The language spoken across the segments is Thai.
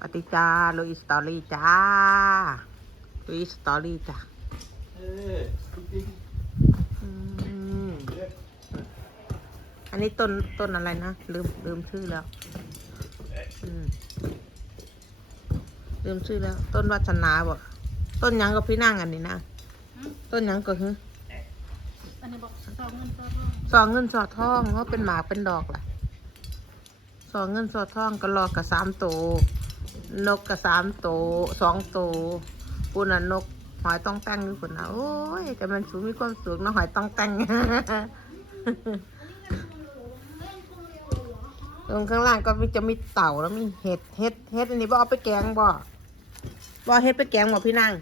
ปฏิจ้าลุยสตอรี่จ้าลุยสตอรี่จ้าอันนี้ต้นต้นอะไรนะ ลืมลืมชื่อแล้วลืมชื่อแล้ว ต้นวัฒนาบอกต้นยังก็พี่นั่งอันนี้นะต้นยังก็คืออันนี้บอกสองเงินสองทองสองเงินสอดทองเพราะเป็นหมากเป็นดอกล่ะสองเงินสอดทองก็รอกกับสามโตว นกกับสามโตสองโตปุ่นน่ะนกหอยต้องแต่งอยู่ปุ่นน่ะโอ้ยแต่มันสูงมีความสูงนะหอยต้องแต่งตรงข้างล่างก็มีจะมีเต่าแล้วมีเห็ดเห็ดเห็ดอันนี้บ่เอาไปแกงบ่บ่เห็ดไปแกงบ่พี่นาง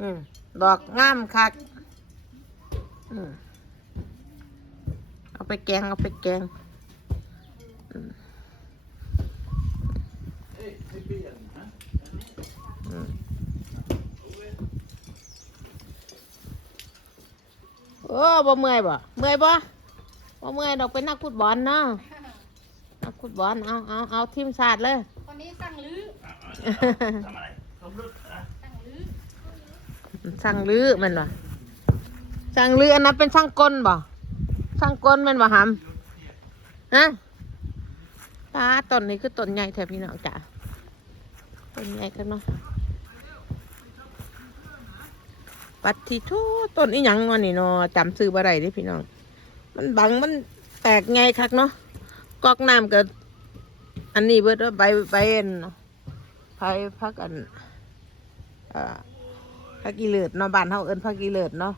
อืมดอกงามคักอืมเอาไปแกงเอาไปแกง เอ้ยไม่เปลี่ยนนะ อืม โอ้บ่เมื่อยบ่เมื่อยบ่บ่เมื่อยดอกเป็นนักฟุตบอลเนาะนักฟุตบอลเอาเอาเอาทีมชาติเลยคนนี้สั่งลื้อทำอะไรลบลุกนะสั่งลื้อช่างลือแมันบ่ช่างลืออันนั้นเป็นช่างกลบ่ช่างกลแมันบ่หำฮะตาต้นนี้คือต้นใหญ่แถวพี่น้องจ้ะ ต้นใหญ่กันเนาะปัดทีทูต้นอีหยังวะนี่เนาะจำซื้อบ่ได้เด้พี่น้อง มันบังมันแตกไงคักเนาะกอกน้ำก็อันนี้เบิดว่าใบใบอันไผพักอันเอ่อผักกีเลิดเนาะบ้านเฮาเอิ้นผักกีเลิดเนาะ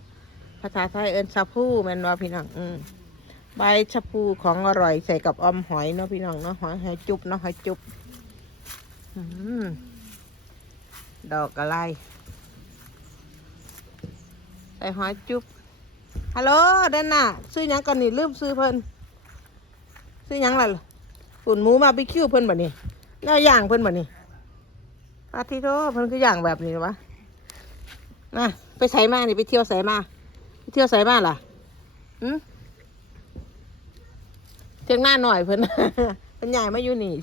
ภาษาไทยเอิ้นชะพูแม่นว่าพี่น้องอืมใบชะพูของอร่อยใส่กับออมหอยเนาะพี่น้องเนาะหอยหอยจุบเนาะหอยจุบอืม ดอกอะไร ใส่หอยจุ๊บฮัลโหลเดนน่ะ ซื้อยังก่อนนี่ลืมซื้อเพิ่นซื้อยังล่ะฝุ่นหมูมาร์บิคิวเพิ่นแบ่นี่แล้วย่างเพิ่นแบ่นี่อาทิโตเพิ่นคือย่างแบบนี้วะนะไปใส่มานี่ไปเที่ยวใส่มาไปเที่ยวใส่มาล่ะอืมเที่ยงหน้าหน่อยเพิ่นเพิ่นใหญ่มาอยู่นี่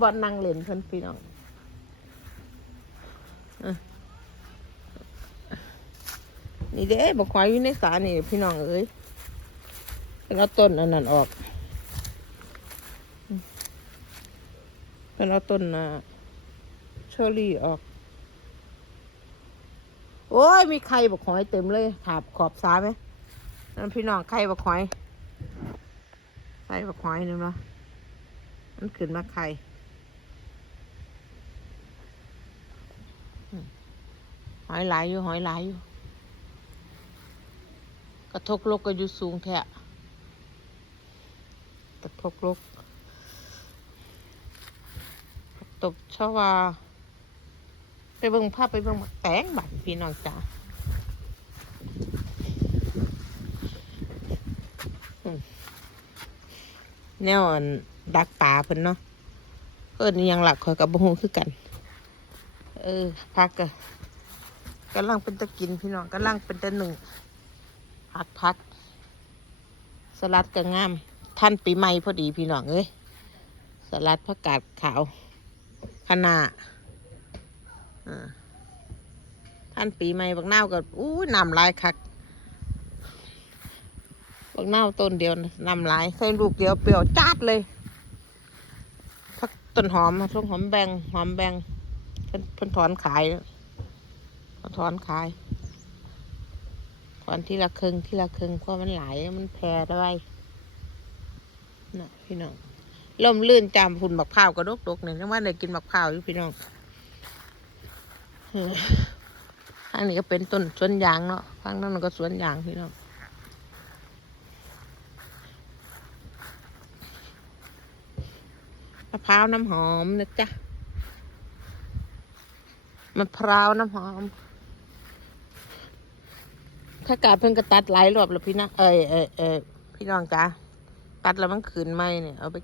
บอลนั่งเล่นเพิ่นพี่น้อง นี่เด้บอกควายอยู่ในสานี่พี่น้องเอ้ยเป็นเอาต้นอันนั้นออกเป็นเอาต้นอะเชอรี่ออก โอ้ย มีไข่บักหอยเต็มเลยถาบขอบซ้าไหมนั่นพี่น้องไข่บักหอยไข่บักหอยนึงเนาะมันขึ้นมาไข่อืมห อยหลายอยู่หอยหลายอยู่ กระทกลกก็อยู่สูงแท้กระทกลกกระตบชวาไปเบิ่งภาพไปเบิ่งแตงบัดพี่น้องจ้าแนวอันดักป่าเพิ่นเนาะเพิ่นยังหลักคอยกับบ่ฮู้คือกัน เออพักกะ กำลังเป็นตะกินพี่น้องกำลังเป็นตะหนึ่งพักพักสลัดก็งาม ท่านปีใหม่พอดีพี่น้องเอ้ยสลัดผักกาดขาวคะน้าท่านปีใหม่บักเน่าก็อู้นำลายคักบักเน่าต้นเดียวนำลายใส่ลูกเดียวเปรี้ยวจัดเลยพักต้นหอมต้นหอมแบงหอมแบงเพิ่นเพิ่นถอนขายแล้ว เขาถอนขายถอนที่ละครึ่งที่ละครึ่งเพราะมันหลายมันแพร่ได้น่ะพี่น้องล่มลื่นจามฝุ่นบักพร้าวกระดกดกเนี่ยจังว่าได้กินบักพร้าวอยู่พี่น้องอออันนี้ก็เป็นต้นสวนยางเนาะฟังนั้นก็สวนยางพี่น้องมะพร้าวน้ำหอมนะจ๊ะมะพร้าวน้ำหอม ถ้ากาดเพิ่งก็ตัดหลายรอบแล้วพี่นะเอยเอยเอยพี่น้องจ้าตัดแล้วมันขืนไหมเนี่ยเอาไป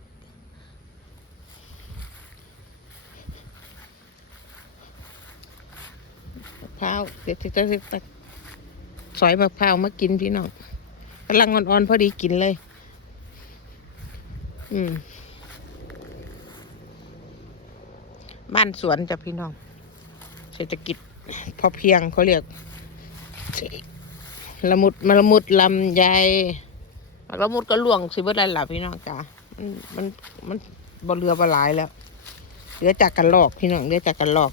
มะพร้าวเดี๋ยวจะจะตักสอยมะพร้าวมากินพี่น้องกำลังอ่อนๆพอดีกินเลย อืม บ้านสวนจ้ะพี่น้อง เศรษฐกิจพอเพียงเขาเรียก ละมุดมาละมุดลำไยมักละมุดก็ล่วงสิเบิดไรล่ะพี่น้องจ้ามันมันมันบ่เรือบ่หลายแล้วเหลือจากกันหลอกพี่น้องเหลือจากกันหลอก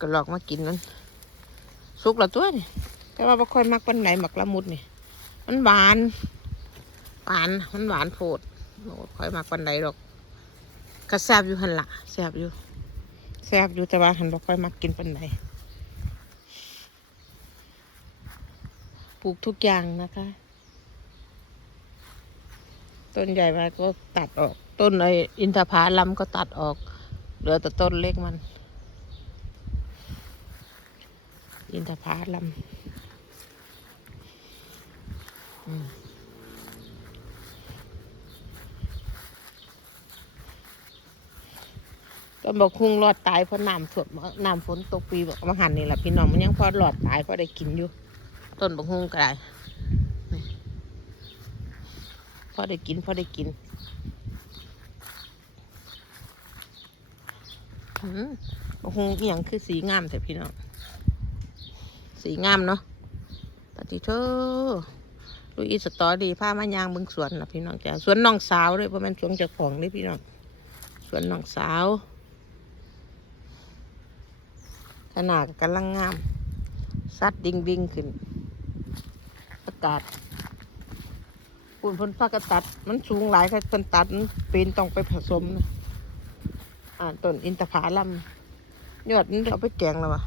กันหลอกมากินนั้นสุกละตัวนี่แต่ว่าบ่ค่อยมักปันไหนหมักละมุดนี่มันหวานหวานมันหวานโพดบ่ค่อยมักปันไหนหรอกก็แซบอยู่หันละแซบอยู่แซบอยู่แต่ว่าหันบ่ค่อยมักกินปันไหน ลูกทุกอย่างนะคะ ต้นใหญ่มาก็ตัดออก ต้นไออินทผาลัมก็ตัดออก เหลือแต่ต้นเล็กมัน อินทผาลัมอืมต้นบอกคุงรอดตายเพราะน้ำท่วมน้ำฝนตกปีบอกมาหันนี่แหละพี่น้องมันยังพอหลอดตายพอได้กินอยู่ ต้นบกฮุงก็ได้พอได้กินพอได้กินอืมบกฮุงอหย่างคือสีงามแต่พี่น้องสีงามเนาะปฏิเธอดูอีสตอดีผ้ามายางบึงสวนนะพี่น้องจ้ะสวนน้องสาวเลยเพราะมันสวนเจ้าของเลยพี่น้องสวนน้องสาวขนาดกำลังงาม ซัดดิ่งดิ่งขึ้น กาศปุ่นพ้นพากระตัด มันสูงหลายค่ะเพิ่นตัดมันปีนต้องไปผสม อ่าต้นอินทผลัมยอดมันเอาไปแกงแล้ววะ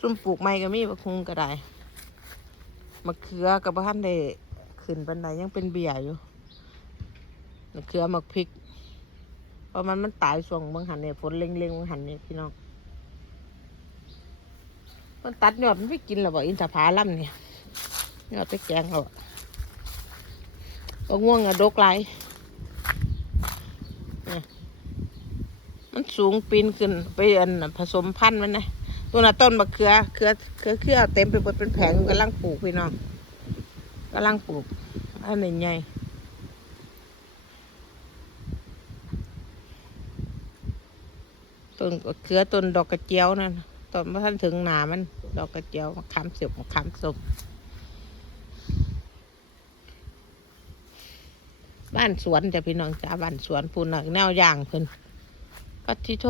ซุ่มปลูกไม้ก็มีบักคุงก็ได้มะเขือกับบ้านได้ขึ้นบันไดยังเป็นเบียอยู่มะเขือมะพริกเพราะมันมันตายส่วงบางหันเนี่ยฝนเล็งๆบางหันเนี่ยพี่น้องมันตัดยอดมันไม่กินหรอบ่อินทผลัมเนี่ย ยอดไปแกงเอาก็ง่วงอะดกไหลายนี่มันสูงปีนขึ้นไปอันผสมพันธุ์มันนะตัวน่ะต้นมะเขือเขือเขือเขือเต็มไปหมดเป็นแผงกำลังปลูกพี่น้องกำลังปลูกอันนี้ใหญ่ต้นเขือต้นดอกกระเจียวนั่นตอนเมื่อท่านถึงหนามัน ดอกกระเจียวมะขามเสียบมะขามสม บ้านสวนจะพี่น้องจ้าบ้านสวนพูนน่ะแนวย่างเพิ่นก็ที่โท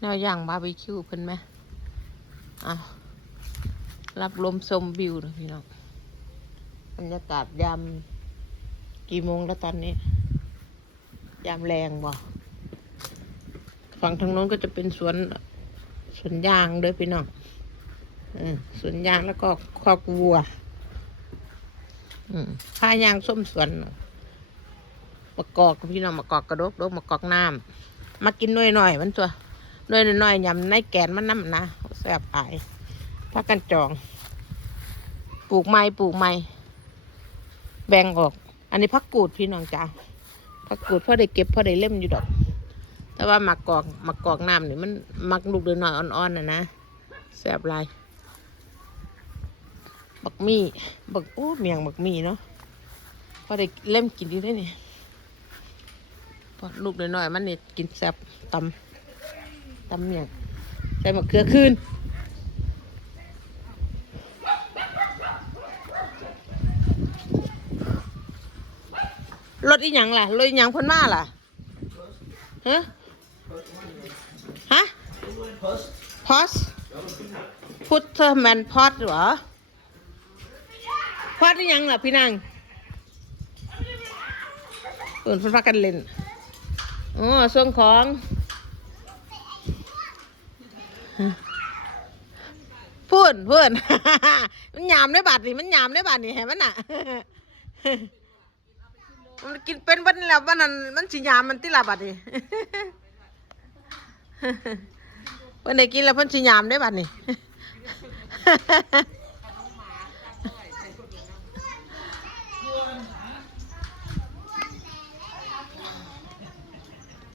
แนวย่างบาร์บีคิวเพิ่นไหมอ้าวรับลมชมวิวนะพี่น้องบรรยากาศยามกี่โมงแล้วตอนนี้ ยามแรงบ่ฝั่งทางโน้นก็จะเป็นสวนสวนยางเด้วยพี่น้องอสวนยางแล้วก็คอกวัวผ้ายางส้มสวน มะกอกพี่น้องมะกอกกระดกดกมะกอกน้ำมากินหน่อยหน่อยๆมันตัวหน่อยหน่อยยำในแกนมันน้ำนะแซ่บอายพักกันจอง ปลูกไม้ปลูกไม้แบ่งออก อันนี้พักกูดพี่น้องจ้าพักกูดพ่อได้เก็บพ่อได้เล่มอยู่ดอก แต่ว่ามักอกมักอกน้ำนี่มันมักลูกเดือหน่อยอ่อนๆนะนะแซ่บลายบักมี่บักโอ้เมียงบักมี่เนาะพอได้เล่มกินอยู่ได้เนี่ย พอลูกน่อยๆมันนี่กินแซ่บตำตำเมียงใส่มะเขือคืนรถอีหยังล่ะรถอีหยังพ่นมาล่ะฮะฮะพอสพุทธแมนพอดเหรอพอดนี่ยังล่ะพี่นางเอื่นพิ่นพากันเล่น อ๋อส่งของพูดพูดมันยามได้บาทนี่มันยามได้บาทนี่เห็นมันน่ะมันกินเป็นวันแล้ววันนั้นมันสิยามมันติละบาทนี่เพิ่นได้กินแล้วเพิ่นสิยามได้บัดนี้